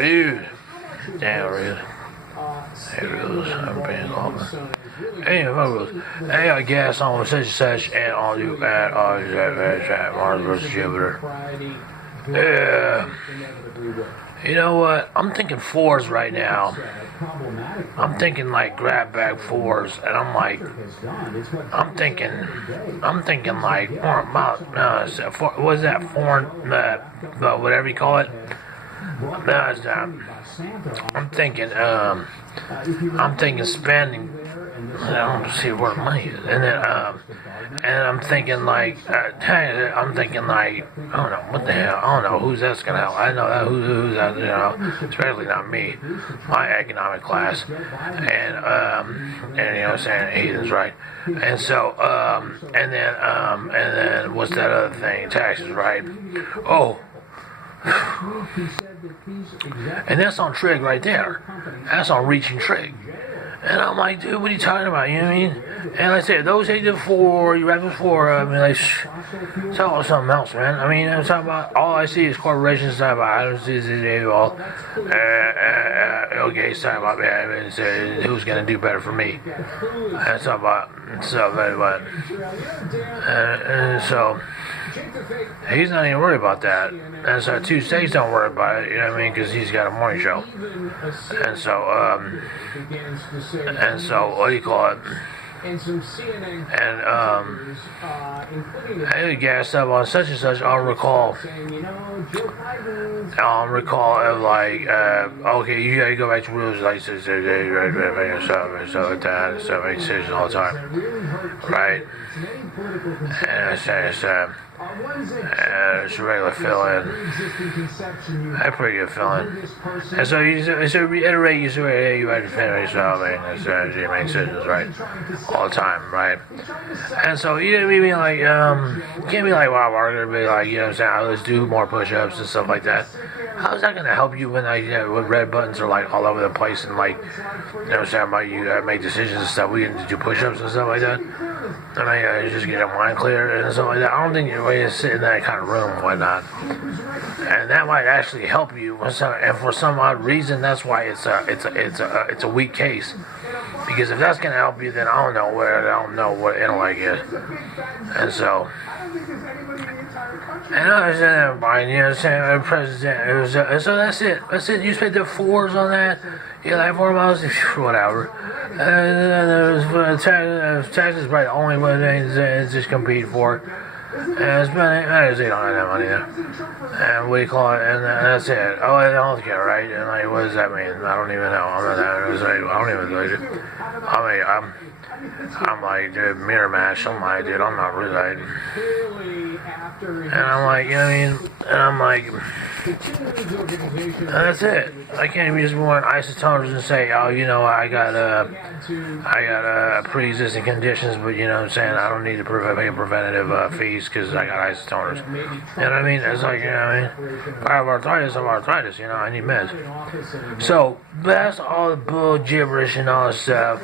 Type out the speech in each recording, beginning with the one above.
Rude. Damn, rude. Hey, Rules, I'm being over. Hey, Rules. Hey, I guess on such and such, and I'll do that. I'll do that. Mars versus Jupiter. Yeah. You know what? I'm thinking fours right now. I'm thinking like grab bag fours, and I'm thinking like, what is that? Foreign, whatever you call it. No, it's not. I'm thinking spending. I don't see where money is, and I'm thinking like, I don't know what the hell. I don't know who's that's gonna help. I know that who's that, especially not me, my economic class, and you know what I'm saying, heathens, right? And so, and then what's that other thing? Taxes, right? Oh. And that's on trig right there. That's on reaching trig. And I'm like, dude, what are you talking about? You know what I mean? And like I said, those 8 to 4, you wrap it 4, I mean, like, it's all something else, man. I mean, I'm talking about, all I see is corporations talking about, I don't see this all, okay, it's talking about, man, who's going to do better for me. That's all about, stuff, but, and so, he's not even worried about that. And so, 2 states don't worry about it, you know what I mean, because he's got a morning show. And so, what do you call it? And I gassed up on such and such. I'll recall of like, okay, you gotta go back to rules like so make decisions all the time, right? And I say it's a regular fill-in. That's pretty good fill-in. And so you reiterate, you have to finish you make decisions, right? All the time, right? And so you can't be like, wow, we're gonna be like, you know what I'm saying, let's do more push-ups and stuff like that. How is that gonna help you when when red buttons are like all over the place and like, you know what I'm saying, about you make decisions and stuff? We can do push-ups and stuff like that. I mean, you just get your mind clear and stuff like that. I don't think you're ready to sit in that kind of room and whatnot. And that might actually help you. And for some odd reason, that's why it's a weak case. Because if that's gonna help you, then I don't know what intellect is. And so. And I understand everybody, you know what I'm saying, president, so that's it, you spent the 4s on that, you like 4 miles, whatever, taxes is probably the only one thing just compete for, and they don't have that money there, and what do you call it, and that's it, oh, and healthcare, right, and like, what does that mean, I don't even know, I don't even know, I mean, I'm like, dude, mirror match, I'm like, dude, I'm not really, and I'm like, you know what I mean? And I'm like, and that's it. I can't even use more isotoners and say, oh, you know, I got pre-existing conditions, but you know what I'm saying? I don't need to pay preventative fees because I got isotoners. You know what I mean? It's like, you know what I mean? If I have arthritis, you know, I need meds. So that's all the bull gibberish and all this stuff.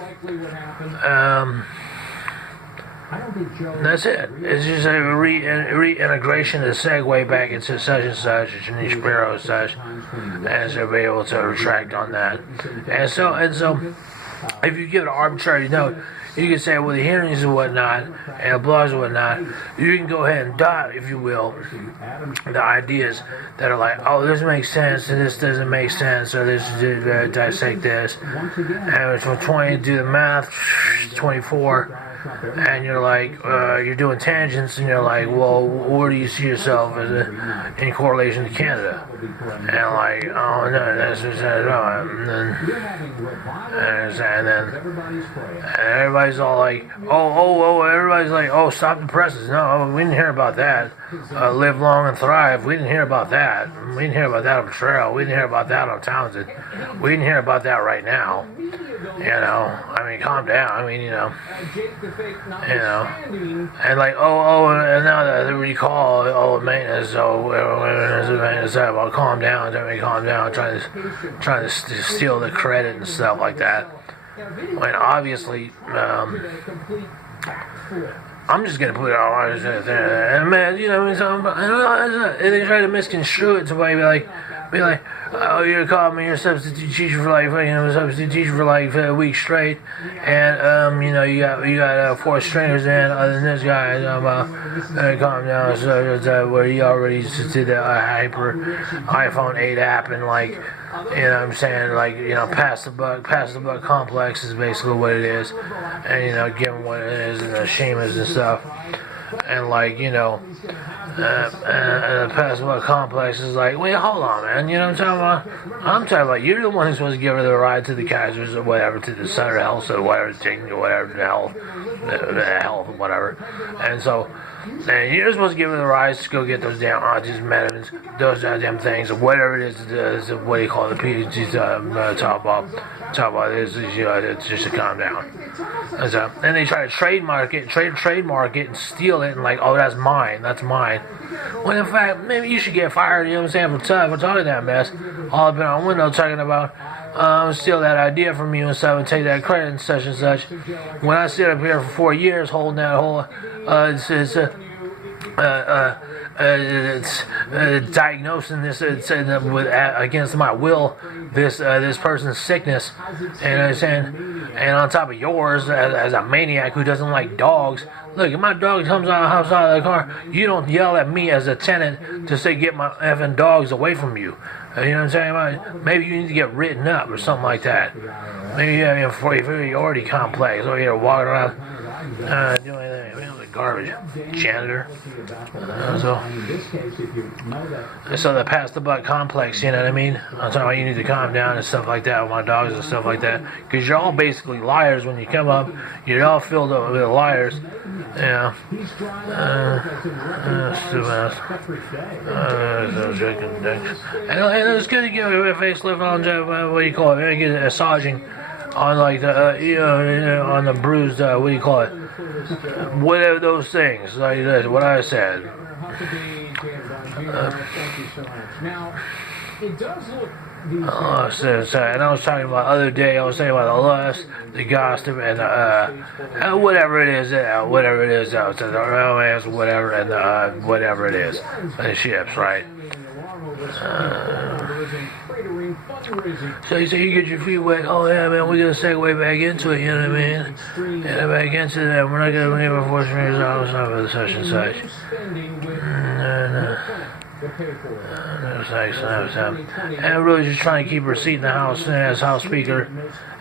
That's it. It's just a reintegration, a segue back into such and such, Janice Sparrow such, and so be able to retract on that. And so, if you give it an arbitrary note, you can say, well, the hearings and whatnot, and blogs and whatnot, you can go ahead and dot, if you will, the ideas that are like, oh, this makes sense, and this doesn't make sense, or this dissect this. And from 20, do the math, 24. And you're like, you're doing tangents, and you're like, well, where do you see yourself in correlation to Canada? And like, oh no, that's just and everybody's all like, everybody's like, oh, stop the presses. No, we didn't hear about that. Live long and thrive. We didn't hear about that. We didn't hear about that on Trail. We didn't hear about that on Townsend. We didn't hear about that right now. You know, I mean, calm down. I mean, you know, and like, and now that they recall, maintenance, maintenance, well, calm down, trying to steal the credit and stuff like that. I mean, obviously, I'm just gonna put it all out there, and man, you know, and they try to misconstrue it to be like, oh, you're calling me your substitute teacher for like, substitute teacher for like a week straight, and you got four stringers in other than this guy. Calm down, so where he already did the hyper iPhone 8 app and like, you know what I'm saying, like, pass the buck complex is basically what it is, and give him what it is and the schemas and stuff, and like, the pass the buck complex is like, wait, hold on, man, you know what I'm talking about? I'm talking about you're the one who's supposed to give her the ride to the Kaisers or whatever, to the Center Health or whatever, whatever the health, whatever, and so. And you're supposed to give her the rides to go get those damn autism medicines, those damn things, or whatever it is, what do you call it, the PhD's talk about this, it's just to calm down. And they try to trademark it and steal it and like, oh, that's mine. When in fact, maybe you should get fired, you know what I'm saying, for talking that mess. All up in our window talking about, steal that idea from you and stuff and take that credit and such and such. When I sit up here for 4 years holding that whole, diagnosing this with against my will, this person's sickness, and I'm saying, and on top of yours as a maniac who doesn't like dogs. Look, if my dog comes out of the car, you don't yell at me as a tenant to say get my effing dogs away from you. You know what I'm saying? Maybe you need to get written up or something like that. Maybe you're already complex, or you're walking around doing anything. Garbage. Janitor. So the pass the buck complex, you know what I mean? I'm talking about you need to calm down and stuff like that with my dogs and stuff like that. Because you're all basically liars when you come up. You're all filled up with liars. Yeah. Stupid ass. And it's good to give a facelift on, what do you call it? Get a massaging on like the, on the bruised, what do you call it? Whatever those things, like this, what I said. And I was talking about the other day, I was saying about the lust, the gossip, and whatever it is, the romance, whatever, and whatever it is, and ships, right? So you get your feet wet. Oh yeah, man, we're gonna segue back into it. You know what I mean? Yeah, back into that. We're not gonna name our force fingers out for the such and such. And really just trying to keep her seat in the House as House Speaker.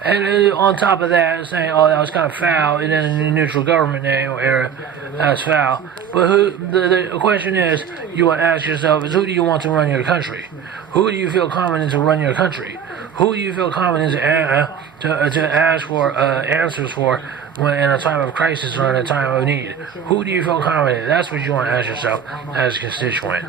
And on top of that, saying, oh, that was kind of foul, and then in the neutral government era, that's foul. But the question is, you want to ask yourself, is who do you want to run your country? Who do you feel confident to run your country? Who do you feel confident to ask for answers for when in a time of crisis or in a time of need? Who do you feel confident? That's what you want to ask yourself as a constituent.